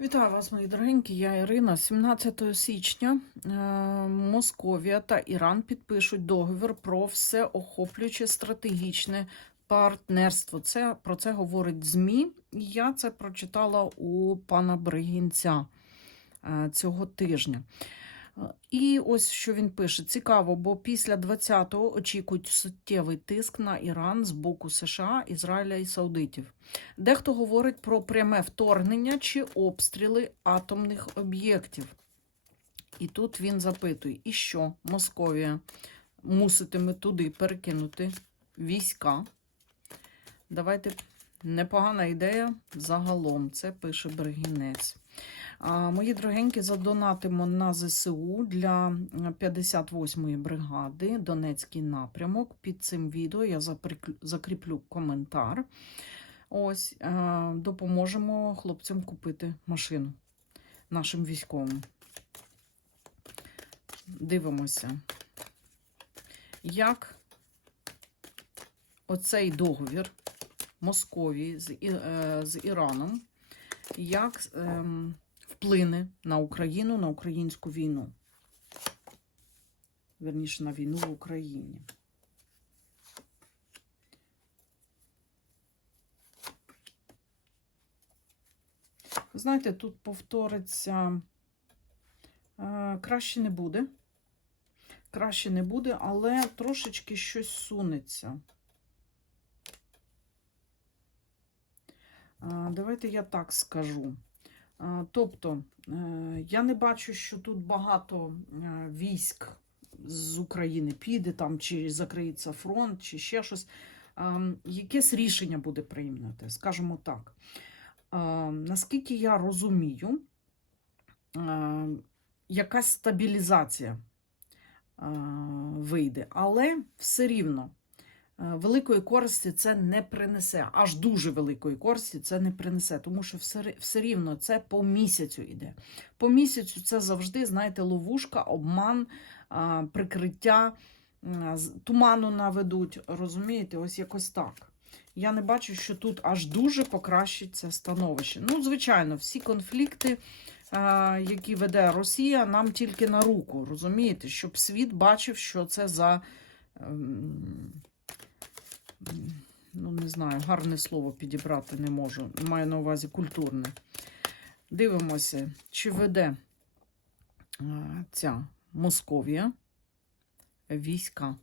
Вітаю вас, мої дорогенькі. Я Ірина. 17 січня е, Московія та Іран підпишуть договір про всеохоплююче стратегічне партнерство. Це про це говорить ЗМІ. Я це прочитала у пана Бригінця е, цього тижня. І ось що він пише: цікаво, бо після 20-го очікують суттєвий тиск на Іран з боку США, Ізраїля і Саудитів. Дехто говорить про пряме вторгнення чи обстріли атомних об'єктів. І тут він запитує: і що Московія муситиме туди перекинути війська? Давайте непогана ідея загалом. Це пише Бригінець. Мої дорогенькі, задонатимо на ЗСУ для 58-ї бригади Донецький напрямок. Під цим відео я закріплю коментар. Ось, е, допоможемо хлопцям купити машину нашим військовим. Дивимося, як оцей договір Московії з, е, з Іраном, як ем, вплине на Україну, на українську війну. Верніше, на війну в Україні. Знаєте, тут повториться е, краще не буде. Краще не буде, але трошечки щось сунеться. Давайте я так скажу. Тобто, е, я не бачу, що тут багато е, військ з України піде, там, чи закриється фронт, чи ще щось. Якесь рішення буде прийняте, скажімо так. Наскільки я розумію, якась стабілізація вийде, але все рівно великої користі це не принесе. Аж дуже великої користі це не принесе, тому що все, все рівно це по місяцю йде. По місяцю це завжди, знаєте, ловушка, обман, е, прикриття, туману наведуть. Розумієте, ось якось так. Я не бачу, що тут аж дуже покращиться становище. Ну, звичайно, всі конфлікти, е, які веде Росія, нам тільки на руку, розумієте, щоб світ бачив, що це за. Ну, не знаю, гарне слово підібрати не можу. Маю на увазі культурне. Дивимося, чи веде е, ця Московія війська.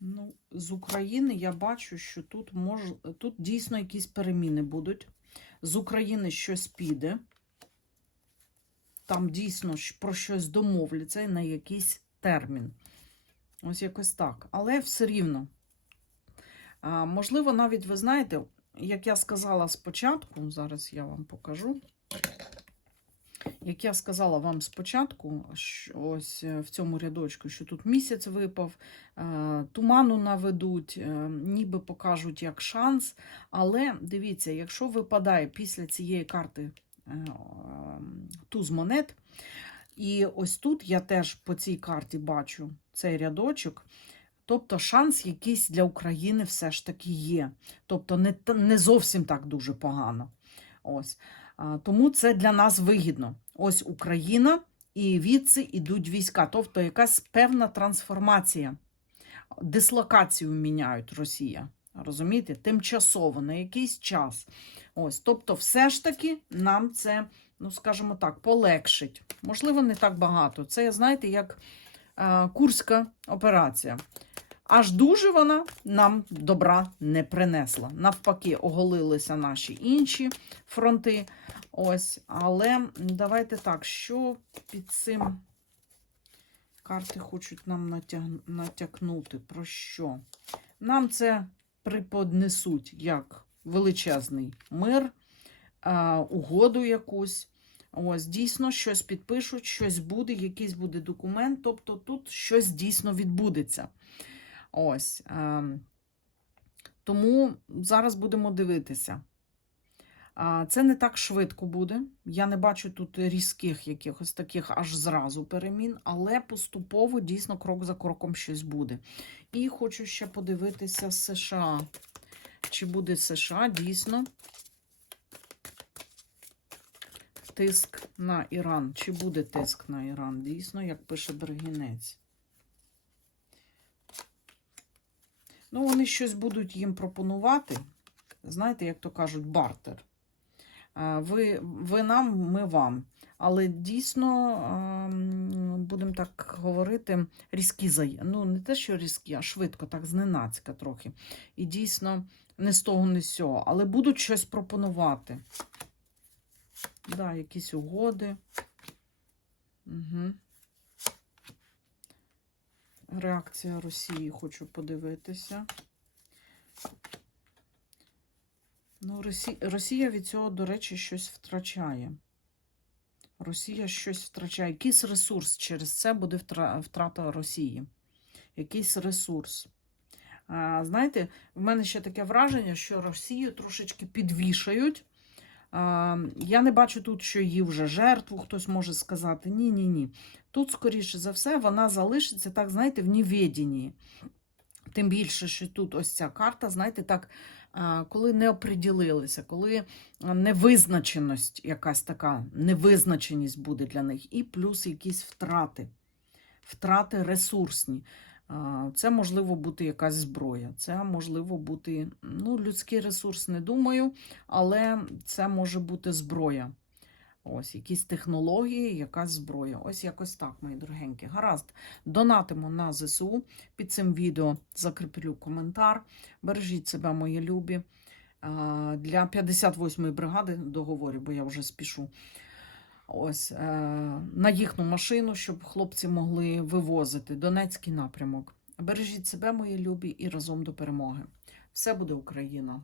Ну, з України я бачу, що тут мож... тут дійсно якісь переміни будуть. З України щось піде. Там дійсно про щось домовляться і на якийсь термін. Ось якось так. Але все рівно. А, можливо, навіть ви знаєте, як я сказала спочатку, зараз я вам покажу. Як я сказала вам спочатку, що ось е, в цьому рядочку, що тут місяць випав, е, туману наведуть, е, ніби покажуть як шанс. Але дивіться, якщо випадає після цієї карти туз монет, і ось тут я теж по цій карті бачу цей рядочок. Тобто шанс якийсь для України все ж таки є. Тобто не, не зовсім так дуже погано. Ось. Тому це для нас вигідно. Ось Україна і відси йдуть війська. Тобто якась певна трансформація, дислокацію міняють Росія. Розумієте? Тимчасово, на якийсь час. Ось, тобто, все ж таки нам це, ну скажімо так, полегшить. Можливо, не так багато. Це, знаєте, як е, Курська операція. Аж дуже вона нам добра не принесла. Навпаки, оголилися наші інші фронти. Ось, але давайте так, що під цим карти хочуть нам натяг... натякнути. Про що? Нам це приподнесуть як величезний мир, а, угоду якусь. Ось, дійсно, щось підпишуть, щось буде, якийсь буде документ, тобто тут щось дійсно відбудеться. Ось. ем, Тому зараз будемо дивитися. Це не так швидко буде. Я не бачу тут різких якихось таких аж зразу перемін, але поступово дійсно крок за кроком щось буде. І хочу ще подивитися США. Чи буде США дійсно тиск на Іран? Чи буде тиск на Іран? Дійсно, як пише Бергінець. Ну, вони щось будуть їм пропонувати. Знаєте, як то кажуть, бартер. Ви, ви нам, ми вам. Але дійсно, ем, будемо так говорити, різкі заяви. Ну, не те, що різкі, а швидко, так зненацька трохи. І дійсно, не з того, не з цього. Але будуть щось пропонувати. Да, якісь угоди. Угу. Реакція Росії хочу подивитися. Ну, Росі... Росія від цього, до речі, щось втрачає. Росія щось втрачає. Якийсь ресурс через це буде втра- втрата Росії. Якийсь ресурс. А, знаєте, в мене ще таке враження, що Росію трошечки підвішають. А, я не бачу тут, що її вже жертву, хтось може сказати. Ні, ні. Тут, скоріше за все, вона залишиться, так, знаєте, в невіденні. Тим більше, що тут ось ця карта, знаєте, так, коли не оприділилися, коли невизначеність якась така, невизначеність буде для них, і плюс якісь втрати, втрати ресурсні. Це можливо бути якась зброя, це можливо бути ну, людський ресурс, не думаю, але це може бути зброя. Ось, якісь технології, якась зброя. Ось якось так, мої дорогенькі. Гаразд, донатимо на ЗСУ. Під цим відео закріплю коментар. Бережіть себе, мої любі. Для 58-ї бригади договорю, бо я вже спішу. Ось е, на їхню машину, щоб хлопці могли вивозити Донецький напрямок. Бережіть себе, мої любі, і разом до перемоги. Все буде Україна!